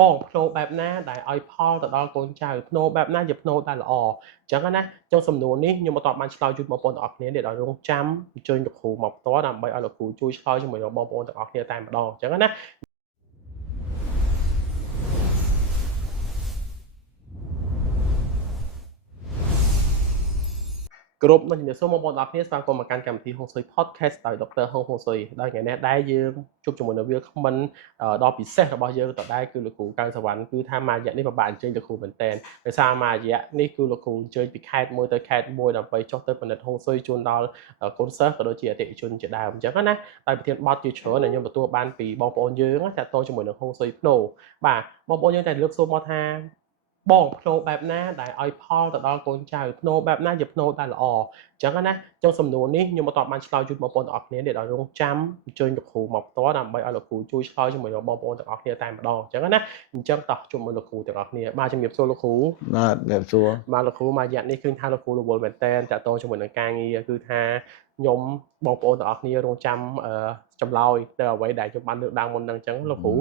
បងភ្នូបែបណាដែលឲ្យផលទៅដល់កូនចៅភ្នូបែបណាជាភ្នូដែលល្អអញ្ចឹងណាចុងសំណួរនេះខ្ញុំមិនតបបានឆ្លើយជូនបងប្អូនទាំងអស់គ្នាទេដោយរងចាំអញ្ជើញលោកគ្រូមកផ្ទាល់ដើម្បីឲ្យលោកគ្រូជួយឆ្លើយជាមួយនឹងបងប្អូនទាំងអស់គ្នាតែម្ដងអញ្ចឹងណាគ្រប់នឹងជំរាបសួរបងប្អូនទាំងអស់គ្នាស្វាគមន៍មកកាន់កម្មវិធីហុងស៊ុយ Podcast ដោយដុកទ័រហុងស៊ុយដោយថ្ងៃនេះដែរយើងជួបជាមួយនៅវាគ្មិនដ៏ពិសេសរបស់យើងតដែរគឺលោកគ្រូកៅសវណ្ណគឺថាមករយៈនេះពិបាកអញ្ជើញលោកគ្រូមែនតើដោយសារមករយៈនេះគឺលោកគ្រូអញ្ជើញពីខេត្តមួយទៅខេត្តមួយដើម្បីចុះទៅពិនិត្យហុងស៊ុយជូនដល់កូនសិស្សក៏ដូចជាអតិថិជនជាដើមអញ្ចឹងណាដោយប្រធានបទជាច្រើនដែលខ្ញុំទទួលបានពីបងប្អូនយើងតាក់ទងជាមួយនឹងហុងស៊ុយភ្នូបាទបងប្អូនយើងតែលើកសួរមកថាបងភ្នូបែបណាដែលឲ្យផលទៅដល់កូនចៅភ្នូបែបណាជាភ្នូដែលល្អអញ្ចឹងណាចុងសំណួរនេះខ្ញុំមិនតបបានឆ្លើយជូនបងប្អូនទាំងអស់គ្នាទេដោយរងចាំអញ្ជើញលោកគ្រូមកផ្ទាល់ដើម្បីឲ្យលោកគ្រូជួយឆ្លើយជាមួយនឹងបងប្អូនទាំងអស់គ្នាតែម្ដងអញ្ចឹងណាអញ្ចឹងតោះជួបមួយលោកគ្រូទាំងអស់គ្នាបាទជំរាបសួរលោកគ្រូបាទជំរាបសួរបាទលោកគ្រូមករយៈនេះឃើញថាលោកគ្រូរវល់មែនតើតាក់ទងជាមួយនឹងការងារគឺថាខ្ញុំបងប្អូនទាំងអស់គ្នារងចាំចម្លើយទៅអ្វីដែលខ្ញុំបានលើកឡើងមុនហ្នឹងអញ្ចឹងលោកគ្រូ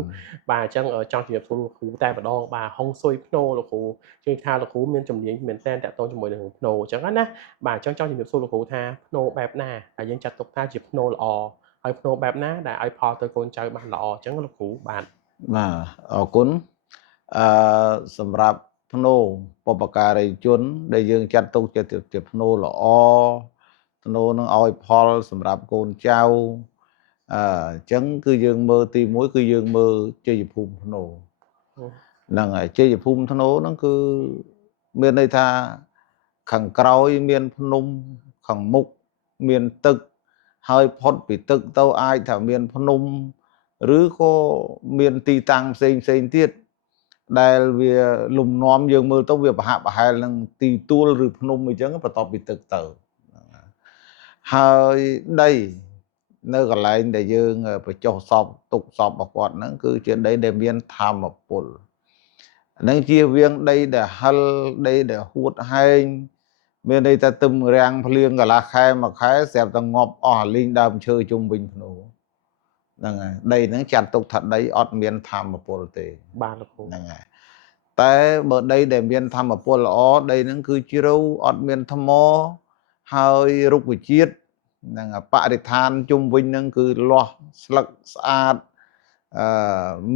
បាទអញ្ចឹងចង់ជម្រាបសួរលោកគ្រូតែម្ដងបាទហុងស៊ុយភ្នូលោកគ្រូជឿថាលោកគ្រូមានជំនាញមែនតើតាក់ទងជាមួយនឹងភ្នូអញ្ចឹងណាបាទអញ្ចឹងចង់ជម្រាបសួរលោកគ្រូថាភ្នូបែបណាដែលយើងចាត់ទុកថាជាភ្នូល្អហើយភ្នូបែបណាដែលឲ្យផលទៅកូនចៅបានល្អអញ្ចឹងលោកគ្រូបាទអរគុណសម្រាប់ភ្នូបុព្វការីជនដែលយើងចាត់ទុកជាភ្នូល្អភ្នូនឹងឲ្យផលសម្រាប់កូនចៅអញ្ចឹងគឺយើងមើលទី1គឺយើងមើលជ័យភូមិភ្នូហ្នឹងហើយជ័យភូមិភ្នូហ្នឹងគឺមានន័យថាខាងក្រោយមានភ្នំខាងមុខមានទឹកហើយផុតពីទឹកទៅអាចថាមានភ្នំឬក៏មានទីតាំងផ្សេងទៀតដែលវាលំនាំយើងមើលទៅវាប្រហាក់ប្រហែលនឹងទីទួលឬភ្នំអីចឹងបន្ទាប់ពីទឹកទៅហើយដីនៅកន្លែងដែលយើងបញ្ចុះសពទុកសពរបស់គាត់ហ្នឹងគឺជាដីដែលមានធម្មពលហ្នឹងជាវៀងដីដែលហិលដីដែលហួតហែងមានន័យថាទឹមរាំងភ្លៀងកន្លះខែមួយខែស្រាប់តែងាប់អស់អាលីងដើមឈើជុំវិញភ្នូហ្នឹងហើយដីហ្នឹងចាត់ទុកថាដីអត់មានធម្មពលទេបាទលោកគ្រូហ្នឹងហើយតែបើដីដែលមានធម្មពលល្អដីហ្នឹងគឺជ្រៅអត់មានថ្មហើយរុក្ខជាតិហ្នឹងបរិស្ថានជុំវិញហ្នឹងគឺលាស់ស្លឹកស្អាត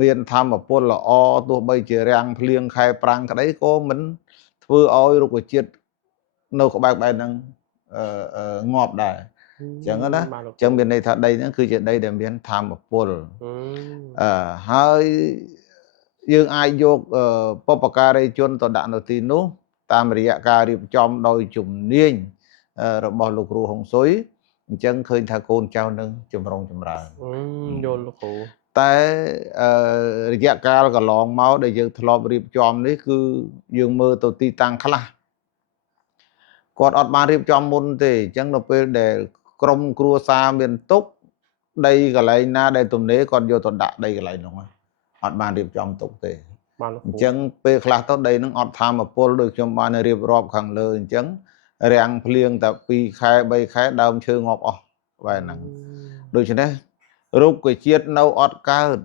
មានធម្មពលល្អទោះបីជារាំងភ្លៀងខែប្រាំងក្តីក៏មិនធ្វើឲ្យរុក្ខជាតិនៅក្បែរហ្នឹងងាប់ដែរអញ្ចឹងណាអញ្ចឹងមានន័យថាដីហ្នឹងគឺជាដីដែលមានធម្មពលហើយយើងអាចយកបុព្វការីជនទៅដាក់នៅទីនោះតាមរយៈការរៀបចំដោយជំនាញរបស់លោកគ្រូហុងស៊ុយអញ្ចឹងឃើញថាកូនចៅនឹងចម្រុងចម្រើនយល់លោកគ្រូតែរយៈកាលកន្លងមកដែលយើងធ្លាប់រៀបចំនេះគឺយើងមើលទៅទីតាំងខ្លះគាត់អត់បានរៀបចំមុនទេអញ្ចឹងនៅពេលដែលក្រុមគ្រួសារមានទុកដីកន្លែងណាដែលទំនេរគាត់យកទៅដាក់ដីកន្លែងនោះអត់បានរៀបចំទុកទេអញ្ចឹងពេលខ្លះទៅដីនឹងអត់ធម្មពលដូចខ្ញុំបានរៀបរាប់ខាងលើអញ្ចឹងរាំងភ្លៀងតែ2ខែ3ខែដើមឈើងាប់អស់បែបហ្នឹងដូច្នេះរុក្ខជាតិនៅអត់កើត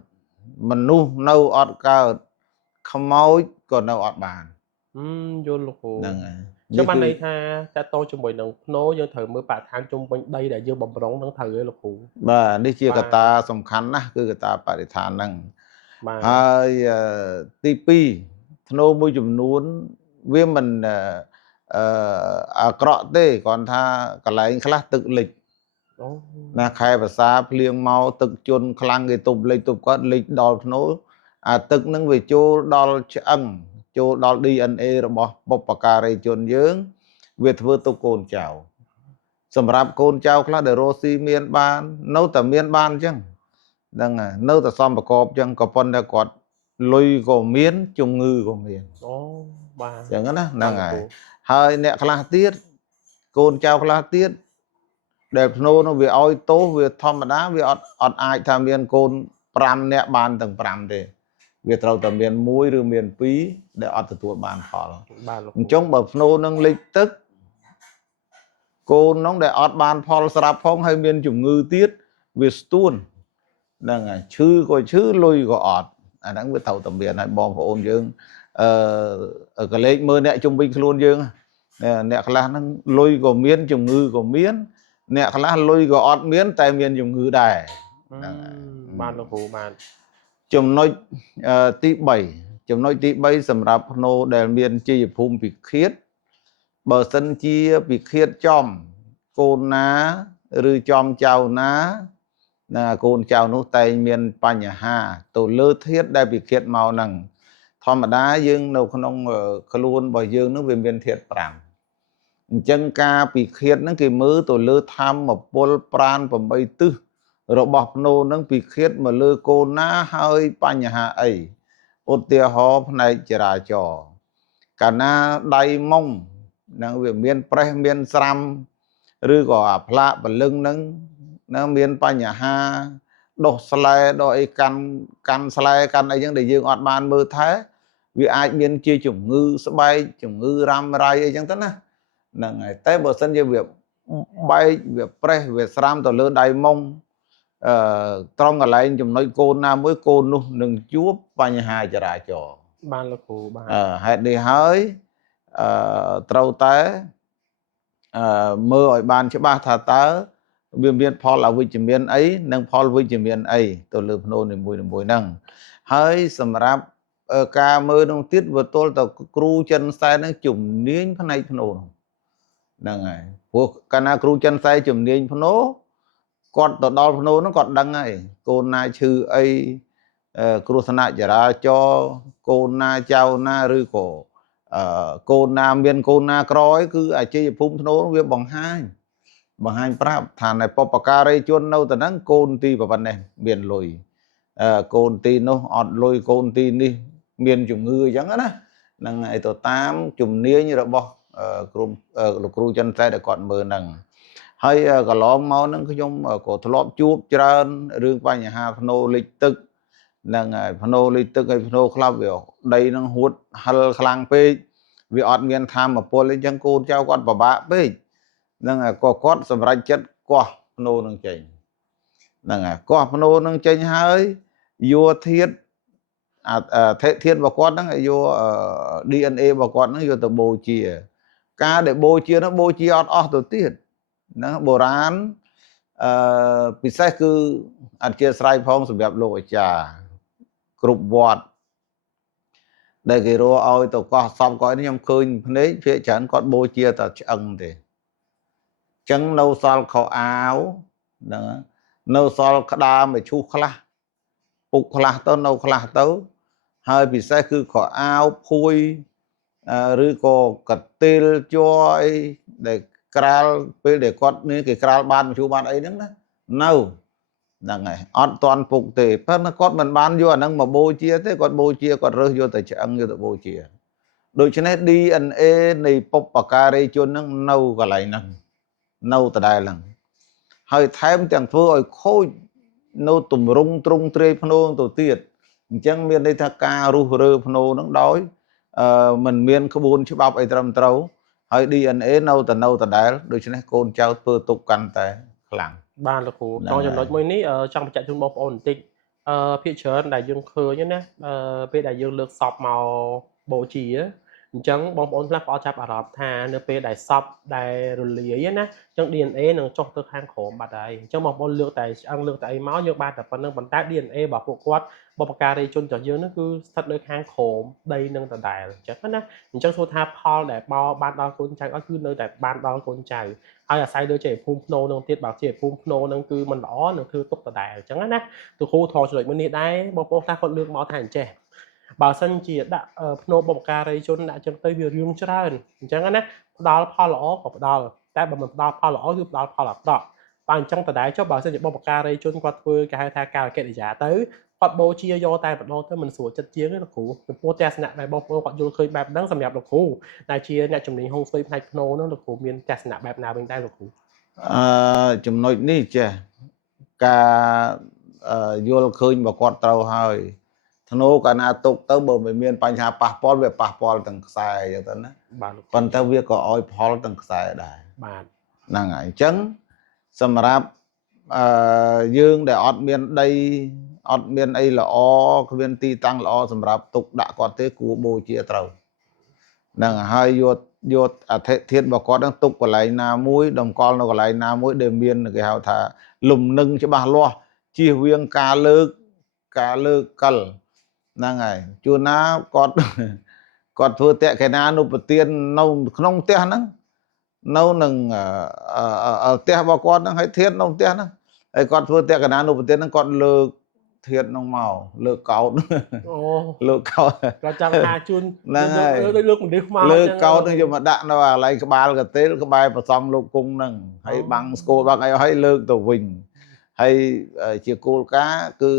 មនុស្សនៅអត់កើតខ្មោចក៏នៅអត់បានយល់លោកគ្រូហ្នឹងហើយចឹងបានន័យថាតើតោជាមួយនឹងភ្នូយើងត្រូវមើលបរិស្ថានជុំវិញដីដែលយើងបំរុងនឹងត្រូវឯលោកគ្រូបាទនេះជាកត្តាសំខាន់ណាស់គឺកត្តាបរិស្ថានហ្នឹងហើយទី2ភ្នូមួយចំនួនវាមិនអាក្រក់ទេគ្រាន់ថាកន្លែងខ្លះទឹកលិចណាខែភាសាភ្លៀងមកទឹកជន់ខ្លាំងគេទប់លិចទប់គាត់លិចដល់ភ្នូអាទឹកហ្នឹងវាចូលដល់ឆ្អឹងចូលដល់ DNA របស់បុព្វការីជនយើងវាធ្វើទៅកូនចៅសម្រាប់កូនចៅខ្លះដែលរស់ស៊ីមានបាននៅតែមានបានអញ្ចឹងហ្នឹងនៅតែសំប្រកបអញ្ចឹងក៏ប៉ុន្តែគាត់លុយក៏មានជំងឺក៏មានបាទអញ្ចឹងណាហ្នឹងហើយអ្នកខ្លះទៀតកូនចៅខ្លះទៀតដែលភ្នូនោះវាឲ្យទោសវាធម្មតាវាអត់អាចថាមានកូន5នាក់បានទាំង5ទេវាត្រូវតែមាន1ឬមាន2ដែលអត់ទទួលបានផលអញ្ចឹងបើភ្នូនឹងលិចទឹកកូននោះដែលអត់បានផលស្រាប់ផងហើយមានជំងឺទៀតវាស្ទួនហ្នឹងហើយឈឺក៏ឈឺលុយក៏អត់ អាហ្នឹងវាត្រូវតែមានហើយបងប្អូនយើងកលេចមើលអ្នកជំវិញខ្លួនយើងអ្នកខ្លះហ្នឹងលុយក៏មានជំងឺក៏មានអ្នកខ្លះលុយក៏អត់មានតែមានជំងឺដែរហ្នឹងហើយ បានលោកគ្រូបាន ចំណុចទី3ចំណុចទី3សម្រាប់ភ្នោដែលមានជាយភូមិពិឃាតបើសិនជាពិឃាតចំកូនណាឬចំចៅណាកូនចៅនោះតែងមានបញ្ហាទៅលើធាតុដែលពិឃាតមកហ្នឹងធម្មតាយើងនៅក្នុងខ្លួនរបស់យើងនោះវាមានធាតុ5អញ្ចឹងការពិឃាតហ្នឹងគេមើលទៅលើធម្មពលប្រាណ8ទិសរបស់ភ្នោនឹងពិឃាតមកលើកូនណាហើយបញ្ហាអីឧទាហរណ៍ផ្នែកចរាចរណ៍កាលណាដៃមុងនឹងវាមានប្រេះមានស្រាំឬក៏អាផ្លាកពលឹងនឹងមានបញ្ហាដុសស្លែដុសអីកាន់ស្លែកាន់អីចឹងដែលយើងអត់បានមើលថែវាអាចមានជាជំងឺស្បែកជំងឺរ៉ាំរ៉ៃអីចឹងទៅណាហ្នឹងហើយតែបើសិនជាវាបែកវាប្រេះវាស្រាំទៅលើដៃមុងត្រង់កន្លែងចំណុចកូនណាមួយកូននោះនឹងជួបបញ្ហាចរាចរណ៍បានលោកគ្រូបានហេតុនេះហើយត្រូវតែមើលឲ្យបានច្បាស់ថាតើវាមានផលអវិជ្ជមានអីនិងផលវិជ្ជមានអីទៅលើភ្នោនីមួយៗហ្នឹងហើយសម្រាប់ការមើលនោះទៀតវាទល់តែគ្រូចិនសែនហ្នឹងជំនាញផ្នែកភ្នោហ្នឹងហើយព្រោះកាលណាគ្រូចិនសែនជំនាញភ្នោគាត់ទៅដល់ភ្នោហ្នឹងគាត់ដឹងហើយកូនណាឈឺអីគ្រោះថ្នាក់ចរាចរណ៍កូនណាចៅណាឬក៏កូនណាមានកូនណាក្រអីគឺអាជ័យភូមិភ្នោវាបង្ហាញប្រាប់ថានៅបុព្វការីជននៅតែហ្នឹងកូនទីប៉ុណ្ណេះមានលុយកូនទីនោះអត់លុយកូនទីនេះមានជំងឺអញ្ចឹងណាហ្នឹងហើយទៅតាមជំនាញរបស់លោកគ្រូចិនសែនដែលគាត់មើលហ្នឹងហើយកន្លងមកហ្នឹងខ្ញុំក៏ធ្លាប់ជួបច្រើនរឿងបញ្ហាភ្នោលិចទឹកហ្នឹងហើយភ្នោលិចទឹកហើយភ្នោខ្លះវាដីហ្នឹងហួតហិលខ្លាំងពេកវាអត់មានធម្មពលអីចឹងកូនចៅគាត់ពិបាកពេកហ្នឹងហើយក៏គាត់សម្រេចចិត្តកោះភ្នោនឹងចេញហ្នឹងហើយកោះភ្នោនឹងចេញហើយយកធាតុធាតុរបស់គាត់ហ្នឹងយក DNA របស់គាត់ហ្នឹងយកទៅបូជាការដែលបូជាហ្នឹងបូជាអត់អស់ទៅទៀតណាបុរាណពិសេសគឺអធិស្ឋានផងសម្រាប់លោកអាចារ្យគ្រប់វត្តដែលគេរកឲ្យទៅកោះសពគាត់ខ្ញុំឃើញភ្នែកភាគច្រើនគាត់បូជាតែឆ្អឹងទេចឹងនៅសល់ខោអាវហ្នឹងនៅសល់ក្តាមឲ្យឈូសខ្លះពុកខ្លះទៅនៅខ្លះទៅហើយពិសេសគឺខោអាវភួយឬក៏កតិលជ័រអីដែលក្រាលពេលដែលគាត់នេះគេក្រាលបានមជ្ឈូបានអីហ្នឹងណានៅហ្នឹងហើយអត់តាន់ពុកទេប៉ុន្តែគាត់មិនបានយកអាហ្នឹងមកបូជាទេគាត់បូជាគាត់រើសយកតែឆ្អឹងយកទៅបូជាដូច្នេះ DNA នៃបុព្វការីជនហ្នឹងនៅកន្លែងហ្នឹងនៅដដែលហ្នឹងហើយថែមទាំងធ្វើឲ្យខូចនៅទម្រង់ទ្រង់ទ្រាយភ្នោទៅទៀតអញ្ចឹងមានន័យថាការរុះរើភ្នោហ្នឹងដោយមិនមានក្បួនច្បាប់អីត្រឹមត្រូវហើយ DNA នៅដដែលដូច្នេះកូនចៅធ្វើទុកកាន់តែខ្លាំងបានលោកគ្រូក្នុងចំណុចមួយនេះចង់បញ្ជាក់ជូនបងប្អូនបន្តិចភាគច្រើនដែលយើងឃើញណាពេលដែលយើងលើកសពមកបូជាអញ្ចឹងបងប្អូនខ្លះក៏អត់ចាប់អារម្មណ៍ថានៅពេលដែលសពដែលរលាយណាអញ្ចឹង DNA នឹងចុះទៅខាងក្រោមបាត់ហើយអញ្ចឹងបងប្អូនលើកតែឆ្អឹងលើកតែអីមកយើងបានតែប៉ុណ្្នឹងប៉ុន្តែ DNA របស់ពួកគាត់បុព្វការីជនរបស់យើងនោះគឺស្ថិតនៅខាងក្រោមដីនឹងដដែលអញ្ចឹងណាអញ្ចឹងសួរថាផលដែលបានដល់កូនចៅអត់គឺនៅតែបានដល់កូនចៅហើយអាស្រ័យលើជាភូមិភ្នោនឹងទៀតបើជាភូមិភ្នោនឹងគឺមិនល្អនឹងធ្វើទុកដដែលអញ្ចឹងណាទូគ្រូថតចំណុចមួយនេះដែរបងប្អូនខ្លះគាត់លើកមកថាអញ្ចេះបើសិនជាដាក់ភ្នោបុព្វការីជនដាក់អញ្ចឹងទៅវារឿងច្រើនអញ្ចឹងណាផ្ដល់ផលល្អក៏ផ្ដល់តែបើមិនផ្ដល់ផលល្អគឺផ្ដល់ផលអាក្រក់បើអញ្ចឹងដដែលចុះបើសិនជាបុព្វការីជនគាត់ធ្វើគេហៅថាការកិរិយាទៅគាត់បូជាយកតែម្ដងទៅមិនស្រួលចិត្តជាងទេលោកគ្រូចំពោះទស្សនៈដែលបងប្អូនគាត់យល់ឃើញបែបហ្នឹងសម្រាប់លោកគ្រូដែលជាអ្នកជំនាញហុងស៊ុយផ្នែកភ្នោហ្នឹងលោកគ្រូមានទស្សនៈបែបណាវិញដែរលោកគ្រូចំណុចនេះចេះការយល់ឃើញរបស់គាត់ត្រូវហើយធ្នូកាលណាទុកទៅបើមិនមានបញ្ហាប៉ះពាល់វាប៉ះពាល់ទាំងខ្សែអញ្ចឹងទៅណាបាទប៉ុន្តែវាក៏ឲ្យផលទាំងខ្សែដែរបាទហ្នឹងហើយអញ្ចឹងសម្រាប់យើងដែលអត់មានដី អត់មានអីល្អគ្មានទីតាំងល្អសម្រាប់ទុកដាក់គាត់ទេគួរបូជាត្រូវហ្នឹងហើយយកអធិធាតុរបស់គាត់ហ្នឹងទុកកន្លែងណាមួយតម្កល់នៅកន្លែងណាមួយដែលមានគេហៅថាលំនឹងច្បាស់លាស់ជៀសវាងការលើកកិលហ្នឹងហើយជួនណាគាត់គាត់ធ្វើតេកេណានុប្រទាននៅក្នុងផ្ទះហ្នឹងនៅនឹងផ្ទះរបស់គាត់ហ្នឹងហើយធាតុនៅផ្ទះហ្នឹងហើយគាត់ធ្វើតេកេណានុប្រទានហ្នឹងគាត់លើកធាតុហ្នឹងមកលើកកោតអូលើកកោតគាត់ចង់ថាជូន ហ្នឹងហើយ លើកមនុស្សមក លើកកោតនឹងយកមកដាក់នៅកន្លែងក្បាលកទេលក្បែរប្រសង់លោកគង់ហ្នឹងហើយបាំងស្គរបាំងអីឲ្យលើកទៅវិញហើយជាគោលការណ៍គឺ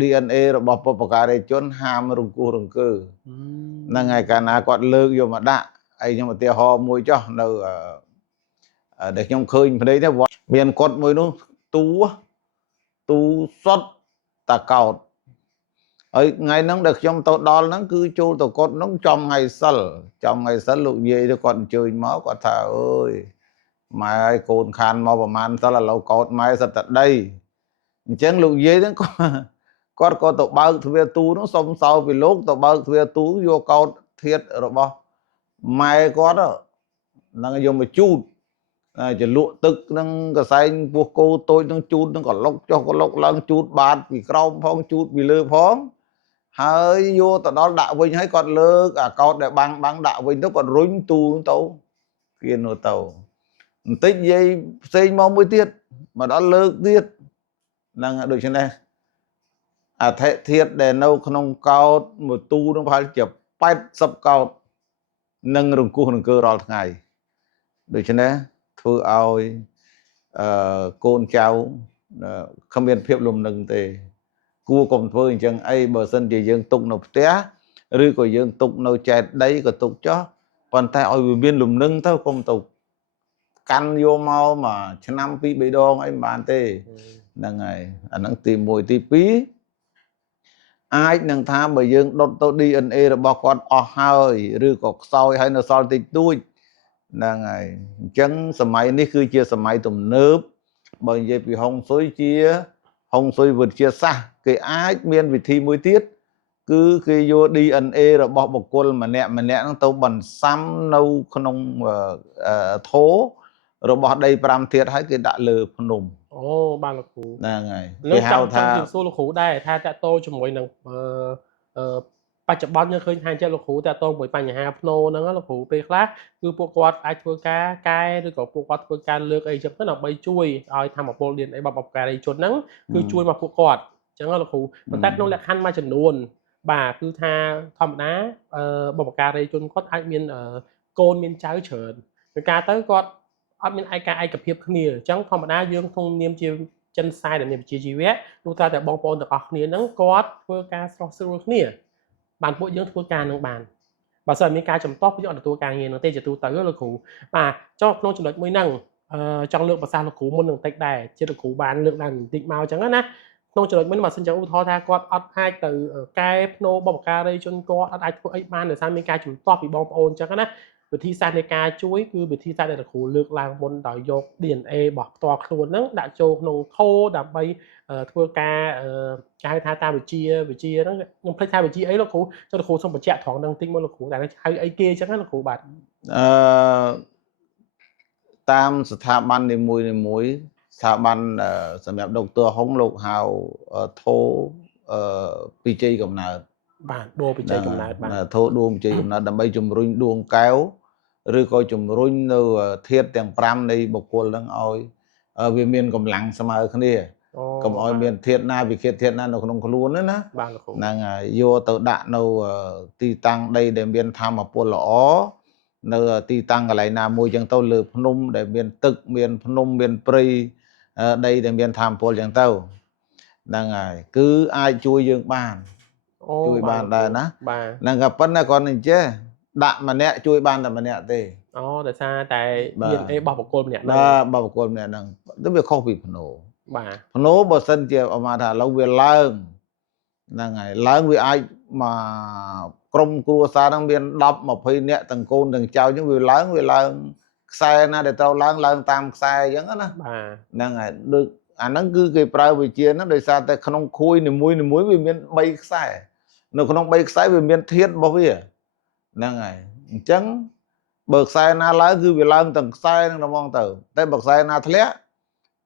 DNA របស់បុព្វការីជនហាមរង្គោះរង្គើហ្នឹងហើយកាលណាគាត់លើកយកមកដាក់ហើយខ្ញុំឧទាហរណ៍មួយចុះនៅដែលខ្ញុំឃើញភ្នែកនេះមានគាត់មួយនោះទូសុតតាកោតហើយថ្ងៃហ្នឹងដែលខ្ញុំទៅដល់ហ្នឹងគឺចូលទៅគាត់ហ្នឹងចំថ្ងៃសិលលោកយាយទៅគាត់អញ្ជើញមកគាត់ថាអើយម៉ែឲ្យកូនខានមកប្រហែលសិលឥឡូវកោតម៉ែសិតតែដីអញ្ចឹងលោកយាយហ្នឹងគាត់ក៏ទៅបើកទ្វារទូហ្នឹងសុំសោពីលោកទៅបើកទ្វារទូយកកោតធាតរបស់ម៉ែគាត់ហ្នឹងយកមកជូតចលក់ទឹកហ្នឹងកសែងពោះគោតូចហ្នឹងជូតហ្នឹងក៏លុកចុះក៏លុកឡើងជូតបាតពីក្រោមផងជូតពីលើផងហើយយកទៅដល់ដាក់វិញហើយគាត់លើកអាកោតដែលបាំងដាក់វិញទៅគាត់រុញទូទៅគៀនទៅបន្តិចនិយាយផ្សេងមកមួយទៀតមកដល់លើកទៀតហ្នឹងដូច្នេះអធិធាតុដែលនៅក្នុងកោតមួយទូនឹងប្រហែលជា80កោតនឹងរង្គោះរង្គើរាល់ថ្ងៃដូច្នេះធ្វើឲ្យកូនចៅគ្មានភាពលំនឹងទេគួរកុំធ្វើអញ្ចឹងអីបើសិនជាយើងទុកនៅផ្ទះឬក៏យើងទុកនៅចែកដីក៏ទុកចោះប៉ុន្តែឲ្យវាមានលំនឹងទៅកុំទៅកាន់យកមកមួយឆ្នាំ2 3ដងអីមិនបានទេហ្នឹងហើយអាហ្នឹងទី1ទី2អាចនឹងថាបើយើងដុតទៅ DNA របស់គាត់អស់ហើយឬក៏ខ្សោយហើយនៅសល់តិចតួចហ្នឹងហើយអញ្ចឹងសម័យនេះគឺជាសម័យទំនើបបើនិយាយពីហុងស៊ុយជាហុងស៊ុយវិទ្យាសាស្ត្រគេអាចមានវិធីមួយទៀតគឺគេយក DNA របស់បុគ្គលម្នាក់ហ្នឹងទៅបន្សាំនៅក្នុងថូរបស់ដី5ធាតុហើយគេដាក់លើភ្នំអូបានលោកគ្រូហ្នឹងហើយគេហៅថាសួរលោកគ្រូដែរថាតកតោជាមួយនឹងបច្ចុប្បន្នយើងឃើញថាចេះលោកគ្រូតកតោមួយបញ្ហាភ្នោហ្នឹងលោកគ្រូពេលខ្លះគឺពួកគាត់អាចធ្វើការកែឬក៏ពួកគាត់ធ្វើការលើកអីចឹងទៅដើម្បីជួយឲ្យធម្មពល DNA របស់បុព្វការីជនហ្នឹងគឺជួយមកពួកគាត់អញ្ចឹងលោកគ្រូប៉ុន្តែក្នុងលក្ខខណ្ឌមួយចំនួនបាទគឺថាធម្មតាបុព្វការីជនគាត់អាចមានកូនមានចៅច្រើនពីការទៅគាត់អត់មានឯកភាពគ្នាអញ្ចឹងធម្មតាយើងក្នុងនាមជាចិនសាយដែលមានវិជ្ជាជីវៈទោះតែបងប្អូនទាំងអស់គ្នាហ្នឹងគាត់ធ្វើការស្រស់ស្រួលគ្នាបានពួកយើងធ្វើការនឹងបានបើសិនមានការចំទាស់ពួកយើងអត់ទទួលការងារនឹងទេជាទូទៅលោកគ្រូបាទចុះក្នុងចំណុចមួយហ្នឹងចង់លើកប្រសាសន៍លោកគ្រូមុននឹងតិចដែរជាលោកគ្រូបានលើកឡើងបន្តិចមកអញ្ចឹងណាក្នុងចំណុចមួយបើសិនជាឧទាហរណ៍ថាគាត់អត់អាចទៅកែភ្នោបុព្វការីជនគាត់អត់អាចធ្វើអីបានដោយសារមានការចំទាស់ពីបងប្អូនអញ្ចឹងណាវិធីសាស្ត្រនៃការជួយគឺវិធីសាស្ត្រដែលលោកគ្រូលើកឡើងមុនដោយយក DNA របស់ផ្ទាល់ខ្លួនហ្នឹងដាក់ចូលក្នុងថូដើម្បីធ្វើការគេហៅថាតាមវិជាហ្នឹងខ្ញុំភ្លេចថាវិជាអីលោកគ្រូចុះលោកគ្រូសូមបញ្ជាក់ត្រង់ហ្នឹងតិចមកលោកគ្រូតែហៅអីគេអញ្ចឹងណាលោកគ្រូបាទតាមស្ថាប័ននីមួយស្ថាប័នសម្រាប់ដុកទ័រហុងលោកហៅថូពីជ័យកំណើតបាទដួងពីជ័យកំណើតបាទថូដួងពីជ័យកំណើតដើម្បីជំរុញដួងកែវឬក៏ជំរុញនៅធាតុទាំង5នៃបុគ្គលហ្នឹងឲ្យវាមានកម្លាំងស្មើគ្នាកុំឲ្យមានធាតុណាវិឃាតធាតុណានៅក្នុងខ្លួនណាបាទលោកគ្រូហ្នឹងហើយយកទៅដាក់នៅទីតាំងដីដែលមានធម្មពលល្អនៅទីតាំងកន្លែងណាមួយចឹងទៅលើភ្នំដែលមានទឹកមានភ្នំមានព្រៃដីដែលមានធម្មពលចឹងទៅហ្នឹងហើយគឺអាចជួយយើងបានជួយបានដែរណាហ្នឹងក៏ប៉ុន្តែគាត់នឹងចេះដាក់ម្នាក់ជួយបានតែម្នាក់ទេអូដោយសារតែ DNA របស់បុគ្គលម្នាក់ហ្នឹងបាទបុគ្គលម្នាក់ហ្នឹងទៅវាខុសពីភ្នោបាទភ្នោបើសិនជាអមថាឥឡូវវាឡើងហ្នឹងហើយឡើងវាអាចមកក្រុមគ្រួសារហ្នឹងមាន10 20នាក់ទាំងកូនទាំងចៅចឹងវាឡើងខ្សែណាដែលត្រូវឡើងតាមខ្សែអញ្ចឹងណាបាទហ្នឹងហើយដូច អាហ្នឹងគឺគេប្រើវិជាហ្នឹងដោយសារតែក្នុងខួយនីមួយវាមាន3ខ្សែនៅក្នុង3ខ្សែវាមានធាតុរបស់វាហ្នឹងហើយអញ្ចឹងបើខ្សែណាឡើងគឺវាឡើងទាំងខ្សែហ្នឹងហ្មងទៅតែបើខ្សែណាធ្លាក់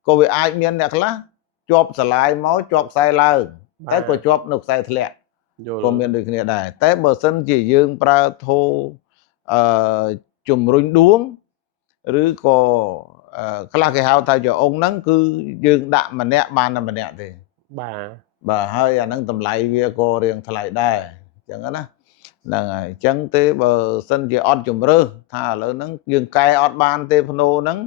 ក៏វាអាចមានអ្នកខ្លះជាប់ស្រឡាយមកជាប់ខ្សែឡើងតែក៏ជាប់នៅខ្សែធ្លាក់ក៏មានដូចគ្នាដែរតែបើសិនជាយើងប្រើធូអឺជំរុញដួងឬក៏ខ្លះគេហៅថាជាអង្គហ្នឹងគឺយើងដាក់ម្នាក់បានតែម្នាក់ទេបាទហើយអាហ្នឹងតម្លៃវាក៏រៀងថ្លៃដែរអញ្ចឹងណាហ្នឹងហើយអញ្ចឹងទេបើសិនជាអត់ជំរើសថាឥឡូវហ្នឹងយើងកែអត់បានទេភ្នោហ្នឹង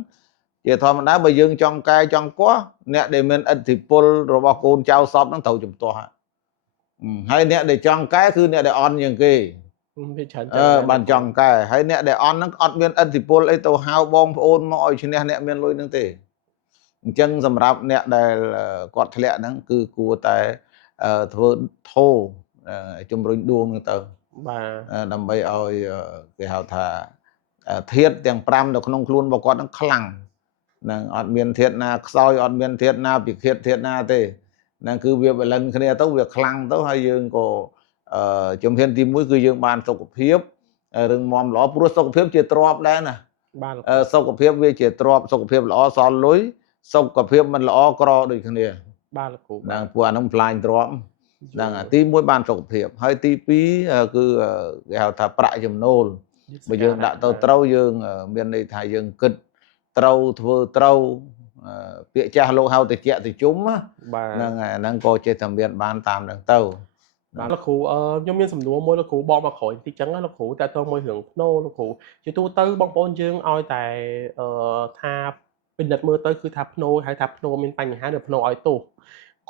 ជាធម្មតាបើយើងចង់កែចង់គាស់អ្នកដែលមានឥទ្ធិពលរបស់កូនចៅសពហ្នឹងត្រូវជំទាស់ហើយអ្នកដែលចង់កែគឺអ្នកដែលអន់ជាងគេបានចង់កែហើយអ្នកដែលអន់ហ្នឹងអត់មានឥទ្ធិពលអីទៅហៅបងប្អូនមកឲ្យឈ្នះអ្នកមានលុយហ្នឹងទេអញ្ចឹងសម្រាប់អ្នកដែលគាត់ធ្លាក់ហ្នឹងគឺគួរតែធ្វើធោជំរុញដួងហ្នឹងទៅបាទដើម្បីឲ្យគេហៅថាធាតុទាំង5នៅក្នុងខ្លួនរបស់គាត់ហ្នឹងខ្លាំងហ្នឹងអត់មានធាតុណាខ្សោយអត់មានធាតុណាពិឃាតធាតុណាទេហ្នឹងគឺវាបលិនគ្នាទៅវាខ្លាំងទៅហើយយើងក៏ជំហានទី1គឺយើងបានសុខភាពរឹងមាំល្អព្រោះសុខភាពជាទ្រព្យដែរណាបាទសុខភាពវាជាទ្រព្យសុខភាពល្អសល់លុយសុខភាពមិនល្អក្រដូចគ្នាបាទលោកគ្រូហ្នឹងព្រោះអានោះផ្លាញទ្រព្យហ្នឹងទី1បានសុខភាពហើយទី2គឺគេហៅថាប្រាក់ចំណូលបើយើងដាក់ទៅត្រូវយើងមានន័យថាយើងគិតត្រូវធ្វើត្រូវពាក្យចាស់លោកហៅតិចតិជុំហ្នឹងក៏ចេះតែមានបានតាមហ្នឹងទៅបាទលោកគ្រូខ្ញុំមានសំណួរមួយលោកគ្រូបកមកក្រោយបន្តិចចឹងណាលោកគ្រូតែតើមួយរឿងភ្នោលោកគ្រូជាទូទៅបងប្អូនយើងឲ្យតែថាពិនិត្យមើលទៅគឺថាភ្នោហៅថាភ្នោមានបញ្ហាឬភ្នោឲ្យទោស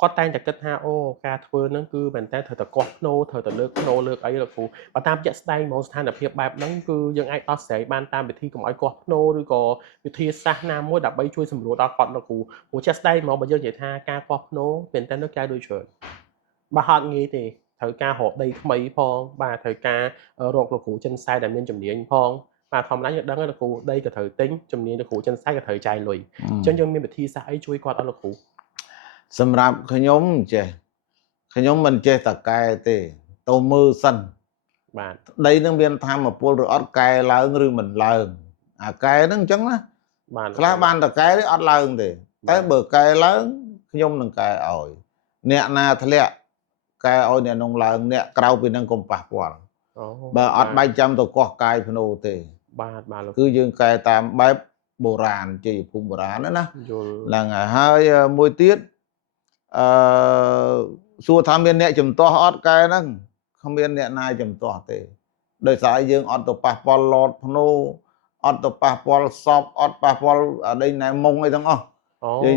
គាត់តែងតែគិតថាអូការធ្វើហ្នឹងគឺមែនតើត្រូវតែកោះភ្នោត្រូវតែលើកភ្នោលើកអីលោកគ្រូបើតាមជាក់ស្ដែងហ្មងស្ថានភាពបែបហ្នឹងគឺយើងអាចដោះស្រាយបានតាមវិធីកុំឲ្យកោះភ្នោឬក៏វិធីសាស្ត្រណាមួយដើម្បីជួយសម្រួលដល់គាត់លោកគ្រូព្រោះជាក់ស្ដែងហ្មងបើយើងនិយាយថាការកោះភ្នោមែនតើនៅកែដូចច្រើនបើហត់ងាយទេត្រូវការរកដីថ្មីផងបាទត្រូវការរកលោកគ្រូចិនសែដែលមានជំនាញផងបាទធម្មតាយើងដឹងលោកគ្រូដីក៏ត្រូវទិញជំនាញលោកគ្រូចិនសែក៏ត្រូវចាយលុយអញ្ចឹងយើងមានវិធីសាស្ត្រអីជួយគាត់អត់លោកគ្រូសម្រាប់ខ្ញុំចេះខ្ញុំមិនចេះតែកែទេទៅមើលសិនបាទដីនឹងមានធម្មពលឬអត់កែឡើងឬមិនឡើងអាកែហ្នឹងអញ្ចឹងណាបាទខ្លះបានតែកែទេអត់ឡើងទេតែបើកែឡើងខ្ញុំនឹងកែឲ្យអ្នកណាធ្លាក់កែឲ្យអ្នកនោះឡើងអ្នកក្រៅពីនឹងកុំប៉ះពាល់បើអត់បាច់ចាំទៅកោះកាយភ្នោទេបាទគឺយើងកែតាមបែបបុរាណជ័យភូមិបុរាណណាហ្នឹងហើយមួយទៀតសួរថាមានអ្នកចំទាស់អត់កែហ្នឹងគ្មានអ្នកណាចំទាស់ទេដោយសារយើងអត់ទៅប៉ះពាល់ឡតភ្នោអត់ទៅប៉ះពាល់សពអត់ប៉ះពាល់អដីណែមុងអីទាំងអស់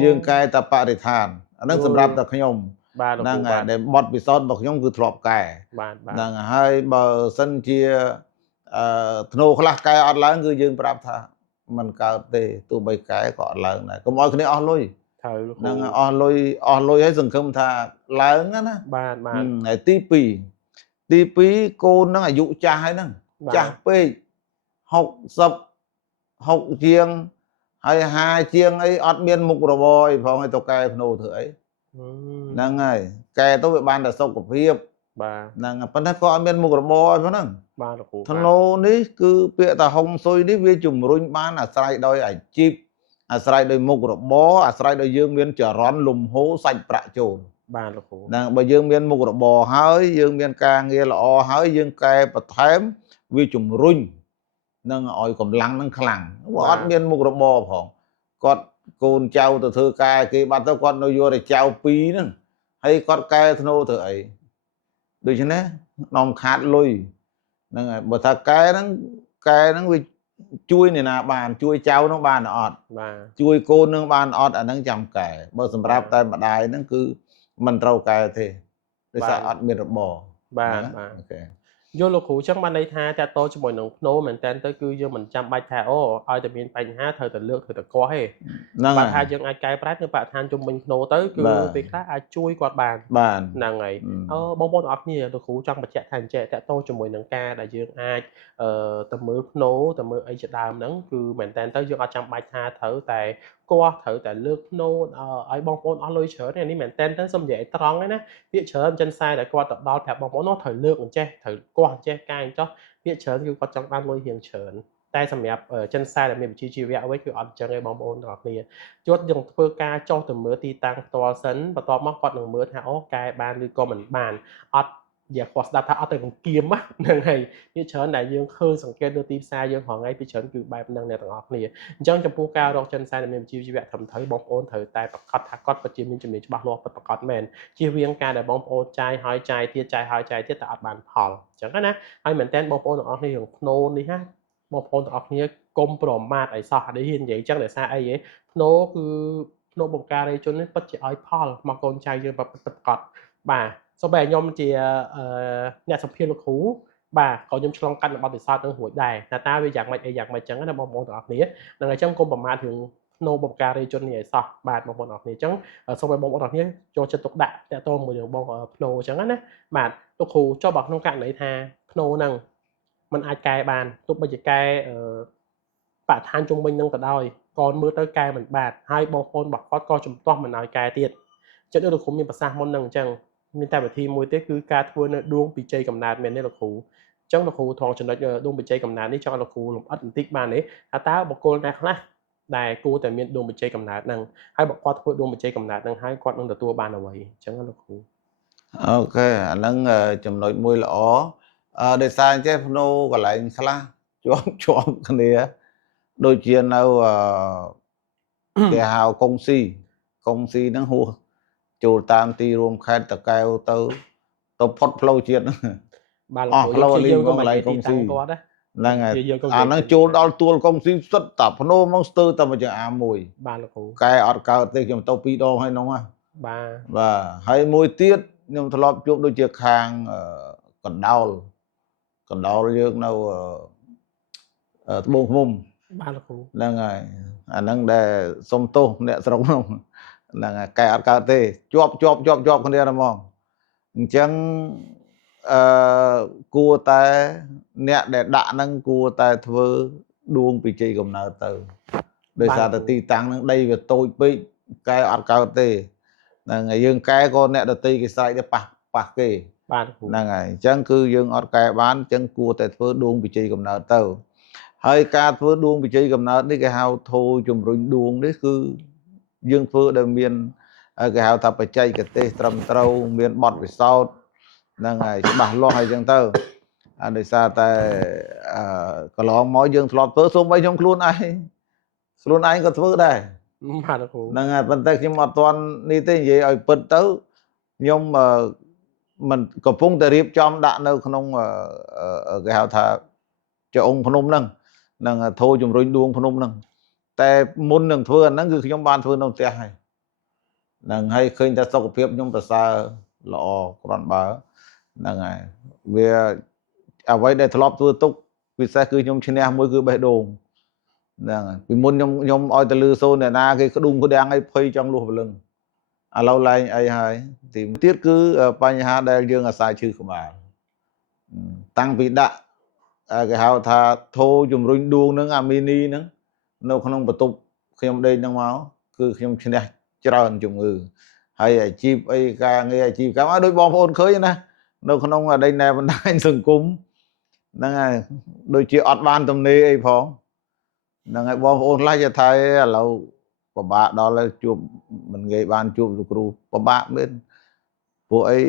យើងកែតែបរិស្ថានអាហ្នឹងសម្រាប់តែខ្ញុំហ្នឹងហើយដែលបត់ពិសោធន៍របស់ខ្ញុំគឺធ្លាប់កែហ្នឹងហើយបើសិនជាធ្នោខ្លះកែអត់ឡើងគឺយើងប្រាប់ថាมันកើតទេទោះបីកែក៏អត់ឡើងដែរកុំឲ្យគ្នាអស់លុយហ្នឹងអស់លុយហើយសង្ឃឹមថាឡើងណាបាទហើយទី2កូនហ្នឹងអាយុចាស់ហើយហ្នឹងចាស់ពេក60ជាងហើយ50ជាងអីអត់មានមុខរបរអីផងឲ្យទៅកែភ្នោធ្វើអីហ្នឹងហើយកែទៅវាបានតែសុខភាពបាទហ្នឹងប៉ុន្តែក៏អត់មានមុខរបរអីហ្នឹងបាទលោកគ្រូធ្នោនេះគឺពាក្យថាហុងស៊ុយនេះវាជំរុញបានអាស្រ័យដោយអាជីពអាស្រ័យដោយមុខរបរអាស្រ័យដោយយើងមានចរន្តលំហូរសាច់ប្រាក់ចូលបាទលោកគ្រូហ្នឹងបើយើងមានមុខរបរហើយយើងមានការងារល្អហើយយើងកែបន្ថែមវាជំរុញនឹងឲ្យកម្លាំងនឹងខ្លាំងអត់មានមុខរបរផងគាត់កូនចៅទៅធ្វើការគេបាត់ទៅគាត់នៅយកតែចៅ2ហ្នឹងហើយគាត់កែធ្នោធ្វើអីដូច្នេះនាំខាតលុយហ្នឹងហើយបើថាកែហ្នឹងវាជួយអ្នកណាបានជួយចៅនឹងបានអត់បាទជួយកូននឹងបានអត់អាហ្នឹងចាំកែបើសម្រាប់តែម្ដាយហ្នឹងគឺមិនត្រូវកែទេដោយសារអត់មានរបរបាទអូខេយល់លោកគ្រូចឹងបានន័យថាតើតជាមួយនឹងភ្នោមែនតើទៅគឺយើងមិនចាំបាច់ថាអូឲ្យតែមានបញ្ហាត្រូវតែលើកត្រូវតែកោះទេបើថាយើងអាចកែប្រែនៅបរិស្ថានជុំវិញភ្នោទៅគឺពេលខ្លះអាចជួយគាត់បានហ្នឹងហើយបងប្អូនអរគ្នាលោកគ្រូចង់បញ្ជាក់ថាអញ្ចឹងតើតជាមួយនឹងការដែលយើងអាចទៅមើលភ្នោទៅមើលអីជាដើមហ្នឹងគឺមែនតើទៅយើងអត់ចាំបាច់ថាត្រូវតែ qua thử tại lướt nô ai bong bóng ở lối chở này ní mẹ tên tới xong dễ tròn ấy nè biết chở chân sai để qua tập đo thẹp bong bóng nó thử lướt che thử qua che cài cho biết chở cứ qua trong ban lối hiện chở tay sầm đẹp ở chân sai là mình chi vẹo với cứ ăn chân cái bong bóng đó này chốt dùng phơ ca cho từ mưa ti tăng to sấn và to mắc con đường mưa tháo cài bàn như con mình bàn ọt อย่าขวดดาถ้าเอาแต่ของเกมมะนั่งไงพี่เชิญไหนยังเคยสังเกตดูทีมซายยังหอไงพี่เชิญคือใบนั่งในต่างออกนี่จังจำพวกการรองจันทร์ซายในเมืองจีวีทำเถยบอมโอนเถยแต่ประกอบทักกอดประจิมมันจะมีฉบับรอบประกอบแมนจีเวียงการแต่บอมโอนใจหายใจเทียใจหายใจเทียแต่อัดบานพอลจังก็นะให้เหมือนเต้นบอมโอนต่างออกนี่ของโนนี่ฮะบอมโอนต่างออกนี่กลมปลอมมาไอ้ซอได้ยินอย่างจังแต่ซาไอ้เอ๋โนคือโนบงการในจนนั้นปัจจัยไอ้พอลมาโกนใจยังแบบประกอบบ่า sau bài nhom thì nhà sập phiên cũ bà có nhom trong căn bao tỷ sao trong hội đài là ta bây dạng mày trắng là bong bóng ở này là ngày trong công bằng ma thường nô bong cà đi cho này sao bà bong bóng ở này trắng sau bài bong bóng ở này cho chân tục đại để tôi mười đường bong ở nô trắng á mà tôi khù cho bậc nông cạn này tha nô năng mình ai cài bàn tôi bây giờ cài bạn than trung minh nâng cả đôi còn mưa tới cài mình bạt hai bong phôn bọc có co chùm to mình nói cài tiền cho nên được cũng miền bắc sang môn nâng chẳng មានតែវិធីមួយទេគឺការធ្វើនៅដួងបច្ចេកកំណត់មែនទេលោកគ្រូអញ្ចឹងលោកគ្រូថងចំណុចដួងបច្ចេកកំណត់នេះចង់ឲ្យលោកគ្រូលំអិតបន្តិចបានទេថាតើបុគ្គលណាខ្លះដែលគួរតែមានដួងបច្ចេកកំណត់ហ្នឹងហើយបើគាត់ធ្វើដួងបច្ចេកកំណត់ហ្នឹងហើយគាត់នឹងទទួលបានអ្វីអញ្ចឹងលោកគ្រូអូខេអាហ្នឹងចំណុចមួយល្អដោយសារអញ្ចឹងភ្នូកន្លែងខ្លះជាប់គ្នាដូចជានៅគេហៅកុងស៊ីហ្នឹងហួស ចូលតាមទីរួមខេត្តតកែវទៅផុតផ្លូវជាតិបាទផ្លូវលីងកន្លែងកុងស៊ីហ្នឹងហើយអាហ្នឹងចូលដល់ទួលកុងស៊ីសិតតាភ្នោមកស្ទើរតែមួយចង្អាមួយបាទលោកគ្រូកែអត់កើតទេខ្ញុំទៅ2ដងហើយនោះបាទហើយមួយទៀតខ្ញុំធ្លាប់ជួបដូចជាខាងកណ្ដោលយើងនៅត្បូងឃ្មុំបាទលោកគ្រូហ្នឹងហើយអាហ្នឹងដែលសុំទោសអ្នកស្រុកនោះ là cái art cao tê chọp cái này là mong chẳng cua ta nè để đạn năng cua ta thưa đuông bị chơi cầm nào từ đời sao ta ti tăng đây về tôi bị cái art cao tê là ngày dương cái con nè được ti cái sai để bạc kì là ngày chẳng cứ dương art cái bán chẳng cua ta thưa đuông bị chơi cầm nào từ hơi ca thưa đuông bị chơi cầm nào đi cái hao thôi chùm rồi đuông đấy cứ dương phương đều miền cái hào thập chạy cái tê trầm trâu miền bọt về sau là ngày bà lo hay chẳng tơ để xa tại có lo mỗi dương lọt phớ xuống mấy trong luôn ai có phớ đây là ngày phần tay khi mà toàn đi tên gì ở bật tới nhưng mà mình có phung tại riệp trong đạn đâu không ở cái hào thà cho ông phun nâng là thôi chúng rồi đuông phun nâng แต่មុននឹងធ្វើអាហ្នឹងគឺខ្ញុំបានធ្វើនៅផ្ទះហើយនឹងហើយឃើញតែសុខភាពខ្ញុំប្រសើរល្អគ្រាន់បើហ្នឹងហើយវាអ្វីដែលធ្លាប់ធ្វើទុកពិសេសគឺខ្ញុំឈ្នះមួយគឺបេះដូងហ្នឹងហើយពីមុនខ្ញុំឲ្យទៅលឺសូនអ្នកណាគេក្ដុំក្ដាំងឲ្យភ័យចង់លុះព្រលឹងឥឡូវឡើងអីហើយទីទៀតគឺបញ្ហាដែលយើងអាស្រ័យឈឺក្បាលតាំងពីដាក់គេហៅថាធោជំរុញដួងហ្នឹងអាមីនីហ្នឹង នៅក្នុងបន្ទប់ខ្ញុំដេកហ្នឹងមកគឺខ្ញុំឈ្នះច្រើនជំងឺហើយអាជីពអីការងារអាជីពកម្មដូចបងប្អូនឃើញណានៅក្នុងអដីណែបណ្ដាញសង្គមហ្នឹងហើយដូចជាអត់បានទំនេរអីផងហ្នឹងហើយបងប្អូនខ្លះจะថាឥឡូវពិបាកដល់ហើយជួបមិនងាយបានជួបលោកគ្រូពិបាកមែនពួកអី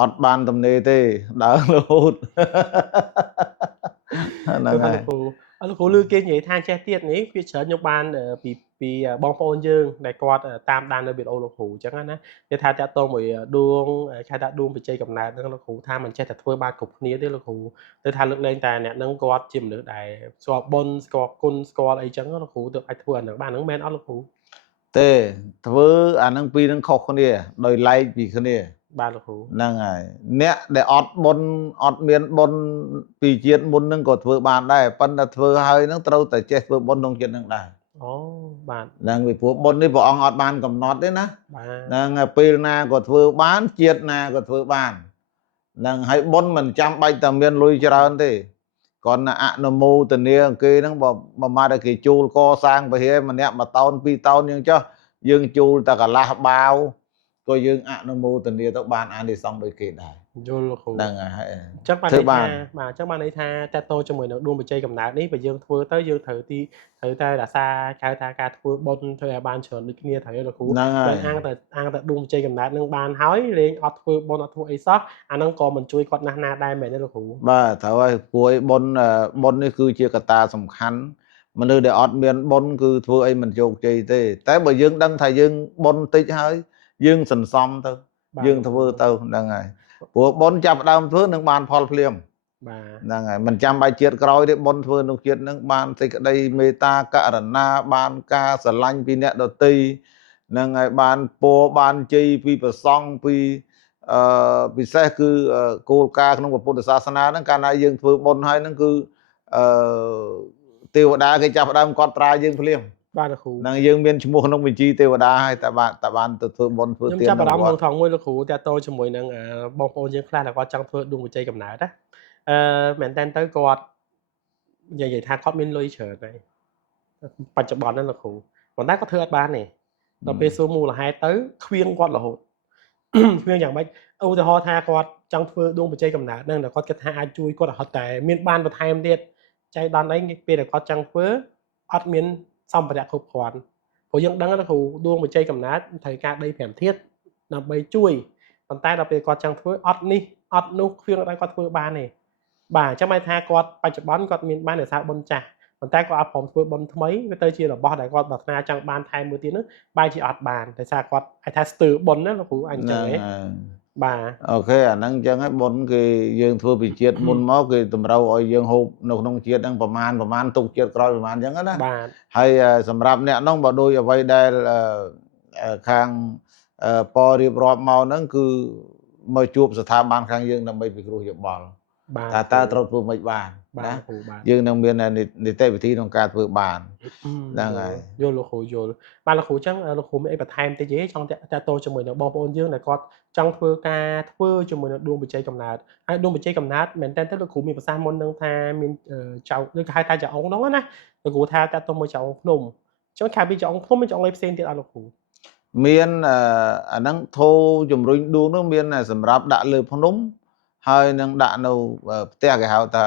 អត់បានទំនេរទេដើររហូតហ្នឹងហើយ លោកគ្រូលឺគេនិយាយថាចេះទៀតនេះវាច្រើនខ្ញុំបានពីបងប្អូនយើងដែលគាត់តាមដាននៅវីដេអូលោកគ្រូអញ្ចឹងណាគេថាតាក់ទងមួយដួងគេថាដួងបច្ចេកកំណត់ហ្នឹងលោកគ្រូថាមិនចេះតែធ្វើបានគ្រប់គ្នាទេលោកគ្រូទៅថាលើកលែងតែអ្នកហ្នឹងគាត់ជាមនុស្សដែលស្គាល់បុណ្យស្គាល់គុណស្គាល់អីចឹងលោកគ្រូទៅអាចធ្វើអាហ្នឹងបានហ្នឹងមែនអត់លោកគ្រូទេធ្វើអាហ្នឹងពីរហ្នឹងខុសគ្នាដោយឡែកពីគ្នា បាទលោកគ្រូហ្នឹងហើយអ្នកដែលអត់បុណ្យអត់មានបុណ្យពីជាតិមុនហ្នឹងក៏ធ្វើបានដែរប៉ុន្តែធ្វើហើយហ្នឹងត្រូវតែចេះធ្វើបុណ្យក្នុងជាតិហ្នឹងដែរអូបាទហ្នឹងពីព្រោះបុណ្យនេះព្រះអង្គអត់បានកំណត់ទេណាហ្នឹងពេលណាក៏ធ្វើបានជាតិណាក៏ធ្វើបានហ្នឹងហើយបុណ្យមិនចាំបាច់តែមានលុយច្រើនទេ còn ạ nó mô tình nia kia nó mà đã kỳ chul co sang về here mà nè mà tao pi tao nhưng cho dương chul ta cả la bao coi dương ạ nó mô tình nia tao ban ăn đi xong đôi kỳ này យល់លោកគ្រូ đang hay ចឹងបាន ធ្វើ ន័យ បា ថា ន បាទចឹងបានន័យថាតើតោជាមួយនឹងដួងបច្ចេកកំណើតនេះបើយើងធ្វើទៅយើងត្រូវតែរក្សាហៅថាការធ្វើបុណ្យធ្វើឲ្យបានច្រើនដូចគ្នាត្រូវលោកគ្រូ ហ្នឹងហើយ បើអាងតែដួងបច្ចេកកំណើតនឹងបានហើយលេងអត់ធ្វើបុណ្យអត់ធ្វើអីសោះអាហ្នឹងក៏មិនជួយគាត់ណាស់ណាដែរមែនទេលោកគ្រូ បាទត្រូវហើយព្រោះបុណ្យនេះគឺជាកត្តាសំខាន់មនុស្សដែលអត់មានបុណ្យគឺធ្វើអីមិនជោគជ័យទេតែបើយើងដឹងថាយើងបុណ្យតិចហើយយើងសន្សំទៅ បាទ យើងធ្វើទៅហ្នឹងហើយព្រោះបុណ្យចាប់ផ្ដើមធ្វើនឹងបានផលភ្លាម បាទ ហ្នឹងហើយមិនចាំបាច់ជាតិក្រោយទេបុណ្យធ្វើក្នុងជាតិនឹងបានសេចក្តីមេត្តាករណាបានការស្រឡាញ់ពីអ្នកដទៃហ្នឹងហើយបានពរបានជ័យពីប្រសង់ពីពិសេសគឺគោលការណ៍ក្នុងពុទ្ធសាសនាហ្នឹងកាលណាយើងធ្វើបុណ្យហើយហ្នឹងគឺទេវតាគេចាប់ផ្ដើមគាត់ត្រាយើងភ្លាម បាទលោកគ្រូ ហ្នឹងយើងមានឈ្មោះក្នុងបញ្ជីទេវតាហើយតែបានទៅធ្វើបុណ្យធ្វើ ខ្ញុំ ទាន ចាប់អារម្មណ៍ វ ក្នុងថងមួយលោកគ្រូតើតោជាមួយនឹងបងប្អូនយើងខ្លះដែលគាត់ចង់ធ្វើដួងបច្ចេកកំណើតណាមែនតើទៅគាត់និយាយថាគាត់មានលុយច្រើនហើយបច្ចុប្បន្នហ្នឹងលោកគ្រូប៉ុន្តែគាត់ធ្វើអត់បានទេដល់ពេលសួរមូលហេតុទៅខ្វៀងគាត់រហូត ខ្វៀងយ៉ាងម៉េចឧទាហរណ៍ថាគាត់ចង់ធ្វើដួងបច្ចេកកំណើតហ្នឹងតែគាត់គិតថាអាចជួយគាត់រហូតតែមានបានបន្ថែមទៀតចៃដន្យអីពេលដែលគាត់ចង់ធ្វើអត់មានសម្ភារៈគ្រប់គ្រាន់ព្រោះយើងដឹងណាគ្រូដួងបច្ចេកកំណើតត្រូវការដី5ធាតុដើម្បីជួយប៉ុន្តែដល់ពេលគាត់ចង់ធ្វើអត់នេះអត់នោះខ្វៀងអត់ឲ្យគាត់ធ្វើបានទេបាទអញ្ចឹងបានថាគាត់បច្ចុប្បន្នគាត់មានបានដោយសារបុណ្យចាស់ប៉ុន្តែគាត់អត់ព្រមធ្វើបុណ្យថ្មីវាទៅជារបស់ដែលគាត់ប្រាថ្នាចង់បានថែមមួយទៀតហ្នឹងបែរជាអត់បានដោយសារគាត់ឲ្យថាស្ទើរបុណ្យណាលោកគ្រូអញ្ចឹងហ៎បាទ អូខេអាហ្នឹងអញ្ចឹងហើយបុណ្យគេយើងធ្វើពីជាតិមុនមកគេតម្រូវឲ្យយើងហូបនៅក្នុងជាតិហ្នឹងប្រមាណទុកជាតិក្រោយប្រមាណអញ្ចឹងណា បាទ ហើយសម្រាប់អ្នកហ្នឹងបើដូចអ្វីដែលខាងពរៀបរាប់មកហ្នឹងគឺមកជួបស្ថាប័នខាងយើងដើម្បីពិគ្រោះយោបល់ បាទ ថាតើត្រូវធ្វើមិនបាន បា ណា ទគ្រូបាទ យើងនឹងមាននីតិវិធីក្នុងការធ្វើបាន ហ្នឹងហើយ យល់លោកគ្រូយល់បាទលោកគ្រូអញ្ចឹងលោកគ្រូមានអីបន្ថែមតិចទេចង់តាក់ទងជាមួយនឹងបងប្អូនយើងដែលគាត់ចង់ធ្វើការធ្វើជាមួយនឹងដួងបច្ចេកកំណើតហើយដួងបច្ចេកកំណើតមែនតើលោកគ្រូមានប្រសាសន៍មុននឹងថាមានចៅឬក៏ហៅថាចៅអុងហ្នឹងណាលោកគ្រូថាតាក់ទងមួយចៅអុងភ្នំអញ្ចឹងខែពីចៅអុងភ្នំមានចៅអុងអីផ្សេងទៀតអត់លោកគ្រូ មានអាហ្នឹងធោជំរុញដួងនោះមានសម្រាប់ដាក់លើភ្នំហើយនឹងដាក់នៅផ្ទះគេហៅថា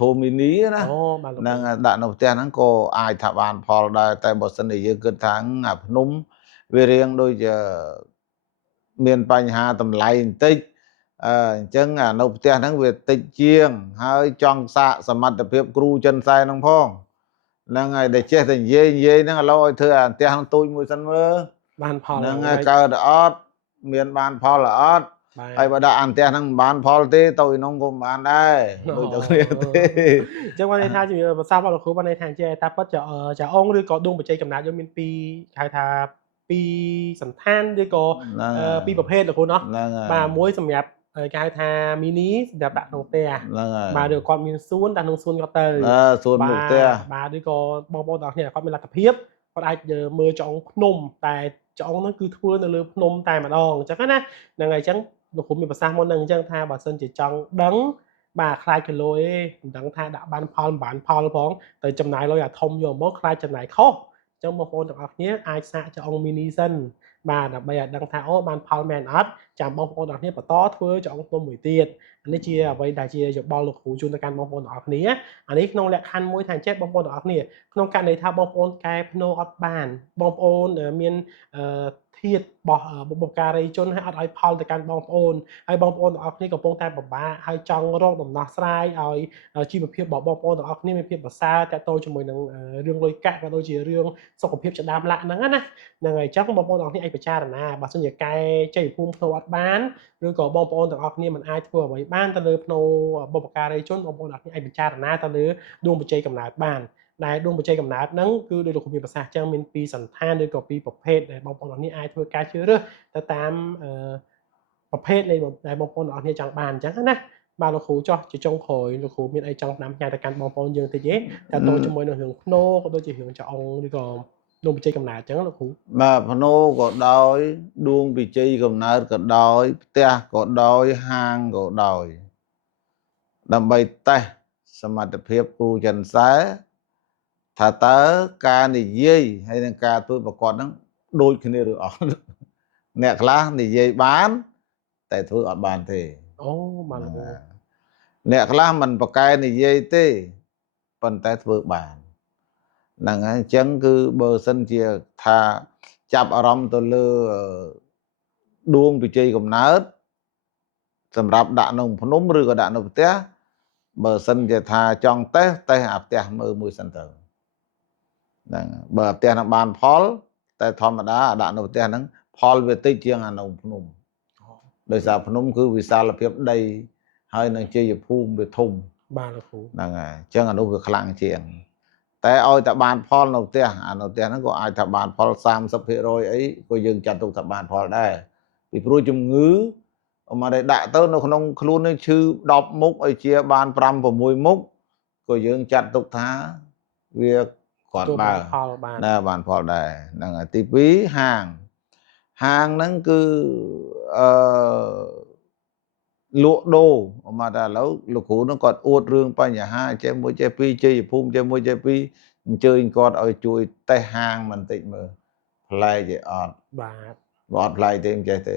ធោមីនីណា អូបាទលោកគ្រូ ហ្នឹងដាក់នៅផ្ទះហ្នឹងក៏អាចថាបានផលដែរតែបើសិនជាយើងគិតថាអាភ្នំវារៀងដូចមានបញ្ហាតម្លៃបន្តិចអញ្ចឹងនៅផ្ទះហ្នឹងវាតិចជាងហើយចង់សាកសមត្ថភាពគ្រូចិនសែនហ្នឹងផងហ្នឹងហើយដែលចេះតែនិយាយហ្នឹងឥឡូវឲ្យធ្វើអាផ្ទះហ្នឹងទូចមួយសិនមើល បានផល ហ្នឹងហើយកើតអត់មានបានផលអត់ បាទ ហើយបើដាក់អានផ្ទះហ្នឹងមិនបានផលទេទៅឯនោះក៏មិនបានដែរដូចតែគ្នាទេ អញ្ចឹងបានន័យថាជាប្រសាសន៍របស់លោកគ្រូបានន័យថាជាតាពិតចៅអុងឬក៏ដួងបច្ចេកកំណើតយើងមានពីរហៅថាពីរសន្តានឬក៏ ហ្នឹងហើយ ពីរប្រភេទលោកគ្រូเนาะ ហ្នឹងហើយ បាទមួយសម្រាប់គេហៅថាមីនីសម្រាប់ដាក់ក្នុងផ្ទះ ហ្នឹងហើយ បាទឬគាត់មានសួនដាក់ក្នុងសួនគាត់ទៅ សួនមុខផ្ទះ បាទឬក៏បងប្អូនទាំងអស់គ្នាគាត់មានលទ្ធភាពគាត់អាចមើលចៅអុងភ្នំតែចៅអុងហ្នឹងគឺធ្វើនៅលើភ្នំតែម្ដងអញ្ចឹងណាហ្នឹងហើយអញ្ចឹងលោកគ្រូមានប្រសាសន៍មុនហ្នឹងអញ្ចឹងថាបើសិនជាចង់ដឹងបាទខ្លាចគីឡូឯងមិនដឹងថាដាក់បានផលមិនបានផលផងទៅចំណាយលុយអាធំយកមកខ្លាចចំណាយខុសអញ្ចឹងបងប្អូនទាំងអស់គ្នាអាចសាកចៅអុងមីនីសិនបាទដើម្បីឲ្យដឹងថាអូបានផលមែនអត់ចាំបងប្អូនទាំងអស់គ្នាបន្តធ្វើចៅអុងភ្នំមួយទៀតអានេះជាអ្វីដែលជាយោបល់លោកគ្រូជូនទៅកាន់បងប្អូនទាំងអស់គ្នាអានេះក្នុងលក្ខខណ្ឌមួយថាចេះបងប្អូនទាំងអស់គ្នាក្នុងករណីថាបងប្អូនកែភ្នូអត់បានបងប្អូនមានធាតរបស់បុព្វការីជនឲ្យអត់ឲ្យផលទៅកាន់បងប្អូនហើយបងប្អូនទាំងអស់គ្នាកំពុងតែពិបាកហើយចង់រកដំណោះស្រាយឲ្យជីវភាពរបស់បងប្អូនទាំងអស់គ្នាមានភាពប្រសើរតាក់ទងជាមួយនឹងរឿងលុយកាក់ក៏ដូចជារឿងសុខភាពចដាមឡាក់ហ្នឹងណាហ្នឹងហើយអញ្ចឹងបងប្អូនទាំងអស់គ្នាអាចពិចារណាបើសិនជាកែចៃភូមិភ្នូអត់បានឬក៏បងប្អូនទាំងអស់គ្នាមិនអាចធ្វើអ្វីបានទៅលើភ្នូបុព្វការីជនបងប្អូនទាំងអស់គ្នាអាចពិចារណាទៅលើដួងបច្ចេកកំណើតបានដែលដួងបច្ចេកកំណើតហ្នឹងគឺដោយលោកគ្រូមានប្រសាសន៍ចឹងមានពីរសន្តានឬក៏ពីរប្រភេទដែលបងប្អូនទាំងអស់គ្នាអាចធ្វើការជ្រើសរើសទៅតាមប្រភេទនៃដែលបងប្អូនទាំងអស់គ្នាចង់បានអញ្ចឹងណាបាទលោកគ្រូចោះជាចុងក្រោយលោកគ្រូមានអីចង់ផ្ដាំផ្ញើទៅកាន់បងប្អូនយើងតិចទេតើតើជាមួយនឹងរឿងភ្នូក៏ដូចជារឿងចៅអុងឬក៏ដួងបច្ចេកកំណើតអញ្ចឹងលោកគ្រូ បាទភ្នូក៏ដោយដួងវិជ័យកំណើតក៏ដោយផ្ទះក៏ដោយហាងក៏ដោយដើម្បីតេស្ត សមត្ថភាពគ្រូចិនសែថាតើការនិយាយហើយនឹងការធ្វើប្រកបហ្នឹងដូចគ្នាឬអត់អ្នកខ្លះនិយាយបានតែធ្វើអត់បានទេ អូបាទ ហ្នឹង លោកគ្រូ ហើយអ្នកខ្លះមិនប្រកែនិយាយទេប៉ុន្តែធ្វើបានហ្នឹងហើយអញ្ចឹងគឺបើសិនជាថាចាប់អារម្មណ៍ទៅលើដួងវិជ័យកំណើតសម្រាប់ដាក់នៅភ្នំឬក៏ដាក់នៅផ្ទះបើសិនជាថាចង់តេស្តអាផ្ទះមើលមួយសិនទៅហ្នឹងបើផ្ទះនឹងបានផលតែធម្មតាដាក់នៅផ្ទះហ្នឹងផលវាតិចជាងអានៅភ្នំដោយសារភ្នំគឺវិសាលភាពដីហើយនឹងជ័យភូមិវាធំ បាទលោកគ្រូ ហ្នឹងហើយអញ្ចឹងអានោះវាខ្លាំងជាងតែឲ្យតែបានផលនៅផ្ទះអានៅផ្ទះហ្នឹងក៏អាចថាបានផល 30% អីក៏យើងចាត់ទុកថាបានផលដែរពីព្រោះជំងឺមកដែលដាក់ទៅនៅក្នុងខ្លួននេះឈឺ10មុខឲ្យជាបាន5 6មុខក៏យើងចាត់ទុកថាវាគាត់បើ ផលបាទ ណាបានផលដែរហ្នឹងហើយទី2ហាងហ្នឹងគឺអឺលក់ដូរមកតែឥឡូវលោកគ្រូនឹងគាត់អួតរឿងបញ្ហាចេះមួយចេះពីរជ័យភូមិចេះមួយចេះពីរអញ្ជើញគាត់ឲ្យជួយតេស្តហាងបន្តិចមើលប្លែកទេអត់ បាទ បើអត់ប្លែកទេមិនចេះទេ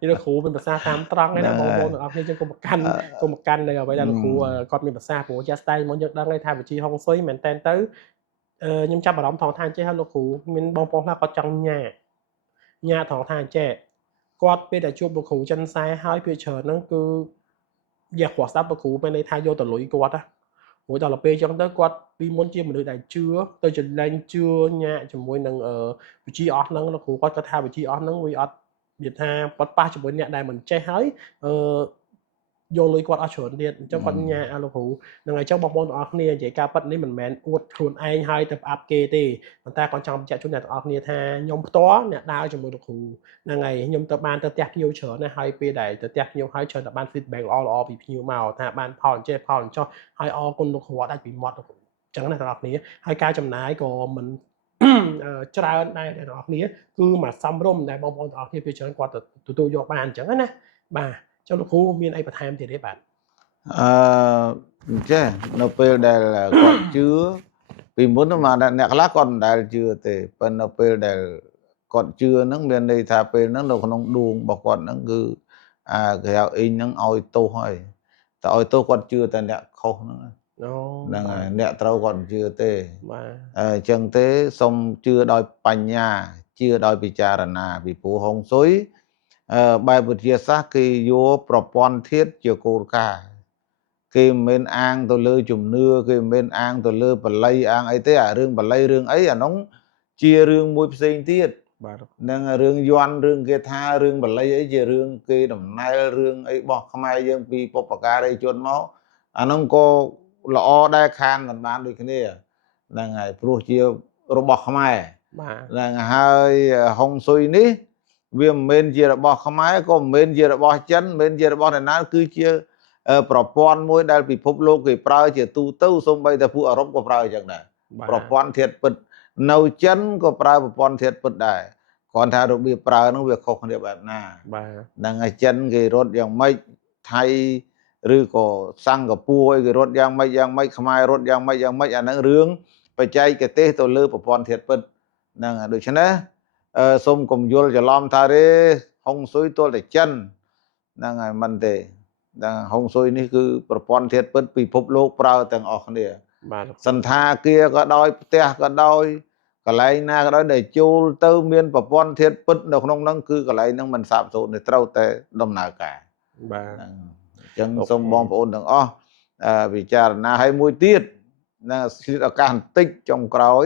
នេះលោកគ្រូមានភាសាតាមត្រង់ឯណាបងប្អូនទាំងអស់គ្នាចឹងកុំប្រកាន់នៅអ្វីដែលលោកគ្រូគាត់មានភាសាព្រោះចាស់ស្ដាយមកយើងដឹងហើយថាវិជាហុងស៊ុយមែនតែនទៅខ្ញុំចាប់អារម្មណ៍ថងថាចេះហើយលោកគ្រូមានបងប្អូនខ្លះគាត់ចង់ញ៉ាថងថាចេះគាត់ពេលដែលជួបលោកគ្រូចិនសែហើយពេលច្រើនហ្នឹងគឺយកគ្រាន់ស្ដាប់លោកគ្រូមានន័យថាយកទៅលុយគាត់ណាព្រោះដល់ទៅពេលចឹងទៅគាត់ពីមុនជាមនុស្សដែលជឿទៅចលែងជឿញ៉ាជាមួយនឹងវិជាអស់ហ្នឹងលោកគ្រូគាត់គាត់ថាវិជាអស់ហ្នឹងវាអត់និយាយថាគាត់ប៉ះជាមួយអ្នកដែលមិនចេះហើយយកលុយគាត់អស់ច្រើនទៀតអញ្ចឹងគាត់ញ៉ាលោកគ្រូនឹងអញ្ចឹងបងប្អូនទាំងអស់គ្នានិយាយការប៉ិតនេះមិនមែនអួតខ្លួនឯងហើយទៅផ្អាប់គេទេប៉ុន្តែគាត់ចង់បញ្ជាក់ជូនអ្នកទាំងអស់គ្នាថាខ្ញុំផ្ទាល់អ្នកដើរជាមួយលោកគ្រូហ្នឹងហើយខ្ញុំទៅបានទៅផ្ទះភ្ញៀវច្រើនណាស់ហើយពេលដែលទៅផ្ទះភ្ញៀវហើយច្រើនតែបាន feedback ល្អៗពីភ្ញៀវមកថាបានផលអញ្ចេះផលអញ្ចោះហើយអរគុណលោកគ្រូអត់ដាច់ពីមាត់លោកគ្រូអញ្ចឹងណាទាំងអស់គ្នាហើយការចំណាយក៏មិន ច្រើនដែរអ្នកទាំងអស់គ្នាគឺមកសំរុំដែលបងប្អូនទាំងអស់គ្នាពេលច្រើនគាត់ទទួលយកបានអញ្ចឹងណាបាទចុះលោកគ្រូមានអីបន្ថែមទៀតទេបាទ ចេះនៅពេលដែលគាត់ជឿពីមុនមកអ្នកខ្លះគាត់មិនដែលជឿទេប៉ុន្តែនៅពេលដែលគាត់ជឿហ្នឹងមានន័យថាពេលហ្នឹងនៅក្នុងដួងរបស់គាត់ហ្នឹងគឺគេហៅអ៊ីងហ្នឹងឲ្យទោសហើយតែឲ្យទោសគាត់ជឿតែអ្នកខុសហ្នឹងហ្នឹងហើយអ្នកត្រូវគាត់មិនជឿទេបាទអញ្ចឹងទេសូមជឿដោយបញ្ញាជឿដោយពិចារណាពីព្រោះហុងស៊ុយបែបវិទ្យាសាស្ត្រគេយកប្រព័ន្ធធាតុជាគោលការណ៍គេមិនមែនអាងទៅលើជំនឿគេមិនមែនអាងទៅលើបល័យអាងអីទេអារឿងបល័យរឿងអីអានោះជារឿងមួយផ្សេងទៀតបាទនឹងរឿងយ័ន្តរឿងគេថារឿងបល័យអីជារឿងគេដំណើររឿងអីរបស់ខ្មែរយើងពីបុព្វការីជនមកអានោះក៏ល្អដែរខានមិនបានដូចគ្នាហ្នឹងហើយព្រោះជារបស់ខ្មែរបាទហ្នឹងហើយហុងស៊ុយនេះវាមិនមែនជារបស់ខ្មែរក៏មិនមែនជារបស់ចិនមិនមែនជារបស់អ្នកណាគឺជាប្រព័ន្ធមួយដែលពិភពលោកគេប្រើជាទូទៅសូម្បីតែពួកអឺរ៉ុបក៏ប្រើអញ្ចឹងដែរប្រព័ន្ធធាតុពិតនៅចិនក៏ប្រើប្រព័ន្ធធាតុពិតដែរគ្រាន់ថារបៀបប្រើនោះវាខុសគ្នាបែបណាបាទហ្នឹងហើយចិនគេរត់យ៉ាងម៉េចថៃឬក៏សិង្ហបុរីគេរត់យ៉ាងម៉េចខ្មែររត់យ៉ាងម៉េចអាហ្នឹងរឿងបច្ចេកទេសទៅលើប្រព័ន្ធធាតុពិតហ្នឹងហើយដូច្នេះសូមកុំយល់ច្រឡំថាទេហុងស៊ុយទល់តែចិនហ្នឹងហើយមិនទេហុងស៊ុយនេះគឺប្រព័ន្ធធាតុពិតពិភពលោកប្រើទាំងអស់គ្នាបាទសន្តាគារក៏ដោយផ្ទះក៏ដោយកន្លែងណាក៏ដោយដែលចូលទៅមានប្រព័ន្ធធាតុពិតនៅក្នុងហ្នឹងគឺកន្លែងហ្នឹងមិនសាបសូន្យទេត្រូវតែដំណើរការបាទអញ្ចឹងសូមបងប្អូនទាំងអស់ពិចារណាឲ្យមួយទៀតណាស្លៀកឱកាសបន្តិចចុងក្រោយ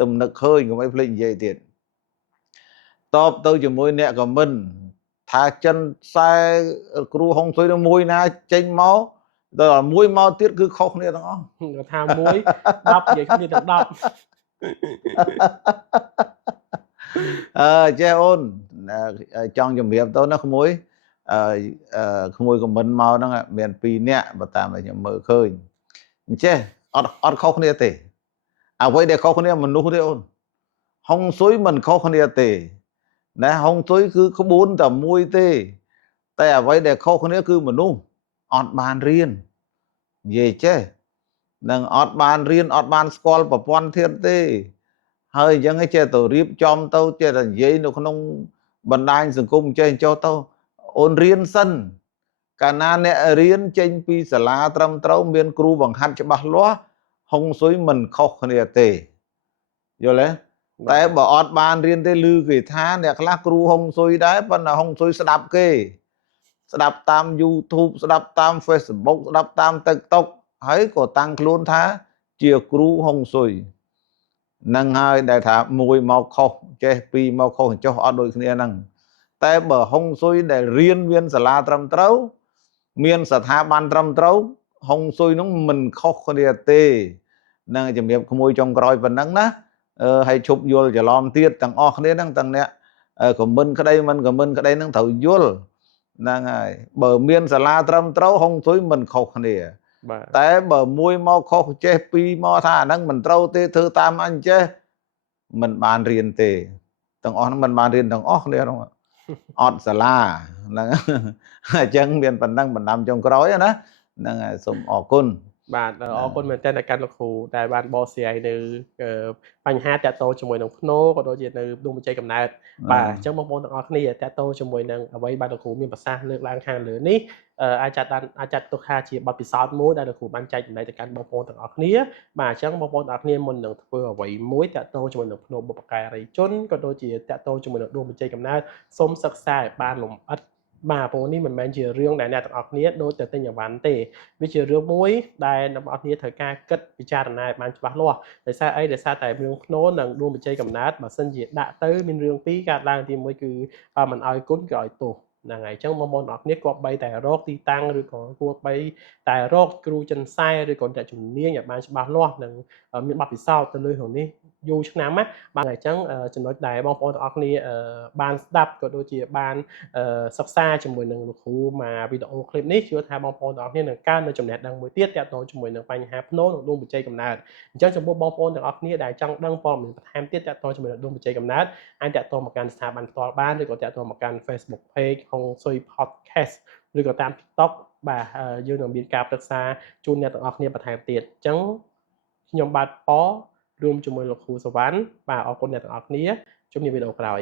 ទំនឹកឃើញកុំឲ្យភ្លេចនិយាយទៀតតបទៅជាមួយអ្នកខមមិនថាចិនខ្សែគ្រូហុងស៊ុយនឹងមួយណាចេញមកដល់មួយមកទៀតគឺខុសគ្នាទាំងអស់គាត់ថាមួយ10និយាយគ្នាទាំង10ចេះអូនចង់ជំរាបទៅណាក្មួយក្មួយខមមិនមកហ្នឹងមាន2នាក់បើតាមតែខ្ញុំមើលឃើញអញ្ចេះអត់ខុសគ្នាទេអ្វីដែលខុសគ្នាមនុស្សទេអូនហុងស៊ុយមិនខុសគ្នាទេណាហុងស៊ុយគឺក្បួនតែមួយទេតែអ្វីដែលខុសគ្នាគឺមនុស្ស អត់បានរៀននិយាយចេះនឹងអត់បានរៀនអត់បានស្គាល់ប្រព័ន្ធធាតុទេហើយអញ្ចឹងឯងចេះទៅរៀបចំទៅចេះតែនិយាយនៅក្នុងបណ្ដាញសង្គមចេះចុះទៅអូនរៀនសិនកាលណាអ្នករៀនចេញពីសាលាត្រឹមត្រូវមានគ្រូបង្ហាត់ច្បាស់លាស់ហុងស៊ុយមិនខុសគ្នាទេយល់ទេតែបើអត់បានរៀនទេឮគេថាអ្នកខ្លះគ្រូហុងស៊ុយដែរប៉ុន្តែហុងស៊ុយស្ដាប់គេស្ដាប់តាម YouTube ស្ដាប់តាម Facebook ស្ដាប់តាម TikTok ហើយក៏តាំងខ្លួនថាជាគ្រូហុងស៊ុយនឹងហើយដែលថាមួយមកខុសចេះពីរមកខុសចុះអត់ដូចគ្នាហ្នឹងតែបើហុងស៊ុយដែលរៀនមានសាលាត្រឹមត្រូវមានស្ថាប័នត្រឹមត្រូវហុងស៊ុយហ្នឹងមិនខុសគ្នាទេនឹងជំរាបក្មួយចុងក្រោយប៉ុណ្ណឹងណាហើយឈប់យល់ច្រឡំទៀតទាំងអស់គ្នាហ្នឹងទាំងអ្នកខមមិនក្តីមិនខមមិនក្តីហ្នឹងត្រូវយល់ហ្នឹងហើយបើមានសាលាត្រឹមត្រូវហុងស៊ុយមិនខុសគ្នាតែបើមួយមកខុសចេះពីរមកថាអាហ្នឹងមិនត្រូវទេធ្វើតាមអញចេះមិនបានរៀនទេទាំងអស់ហ្នឹងមិនបានរៀនទាំងអស់គ្នាហ្នឹងអត់សាលាហ្នឹងអញ្ចឹងមានប៉ុណ្ណឹងបណ្ដាំចុងក្រោយណាហ្នឹងហើយសូមអរគុណបាទអរគុណមែនទែនដល់កាន់លោកគ្រូដែលបានបកស្រាយនៅបញ្ហាតាក់ទងជាមួយនឹងភ្នោក៏ដូចជានៅដួងបច្ច័យកំណើតបាទអញ្ចឹងបងប្អូនទាំងអស់គ្នាតាក់ទងជាមួយនឹងអ្វីបាទលោកគ្រូមានប្រសាសន៍លើកឡើងខាងលើនេះអាចចាត់ទុកថាជាបទពិសោធន៍មួយដែលលោកគ្រូបានចែកចំណែកទៅកាន់បងប្អូនទាំងអស់គ្នាបាទអញ្ចឹងបងប្អូនទាំងអស់គ្នាមុននឹងធ្វើអ្វីមួយតាក់ទងជាមួយនឹងភ្នោបុព្វការីជនក៏ដូចជាតាក់ទងជាមួយនឹងដួងបច្ច័យកំណើតសូមសិក្សាឲ្យបានលម្អិតបាទព្រោះនេះមិនមែនជារឿងដែលអ្នកទាំងអស់គ្នាដូចទៅទិញអីវ៉ាន់ទេវាជារឿងមួយដែលអ្នកទាំងអស់គ្នាត្រូវការគិតពិចារណាឲ្យបានច្បាស់លាស់ដោយសារអីដោយសារតែរឿងភ្នោនិងដួងបច្ច័យកំណើតបើសិនជាដាក់ទៅមានរឿងពីរកើតឡើងទីមួយគឺមិនឲ្យគុណគឺឲ្យទោសហ្នឹងហើយអញ្ចឹងបងប្អូនទាំងអស់គ្នាគប្បីតែរកទីតាំងឬក៏គប្បីតែរកគ្រូចិនសែឬក៏អ្នកជំនាញឲ្យបានច្បាស់លាស់និងមានបទពិសោធន៍ទៅលើរឿងនេះយូរឆ្នាំណាបាទអញ្ចឹងចំណុចដែលបងប្អូនទាំងអស់គ្នាបានស្ដាប់ក៏ដូចជាបានសិក្សាជាមួយនឹងលោកគ្រូមកវីដេអូឃ្លីបនេះជឿថាបងប្អូនទាំងអស់គ្នានឹងកើននៅចំណេះដឹងមួយទៀតទាក់ទងជាមួយនឹងបញ្ហាភ្នោនិងដួងបច្ច័យកំណើតអញ្ចឹងចំពោះបងប្អូនទាំងអស់គ្នាដែលចង់ដឹងព័ត៌មានបន្ថែមទៀតទាក់ទងជាមួយនឹងដួងបច្ច័យកំណើតអាចទាក់ទងមកកាន់ស្ថាប័នផ្ទាល់បានឬក៏ទាក់ទងមកកាន់ Facebook Page ហុងស៊ុយ Podcast ឬក៏តាម TikTok បាទយើងនឹងមានការប្រឹក្សាជូនអ្នកទាំងអស់គ្នាបន្ថែមទៀតអញ្ចឹងខ្ញុំបាទប៉រួមជាមួយលោកគ្រូសវណ្ណបាទអរគុណអ្នកទាំងអស់គ្នាជួបគ្នាវីដេអូក្រោយ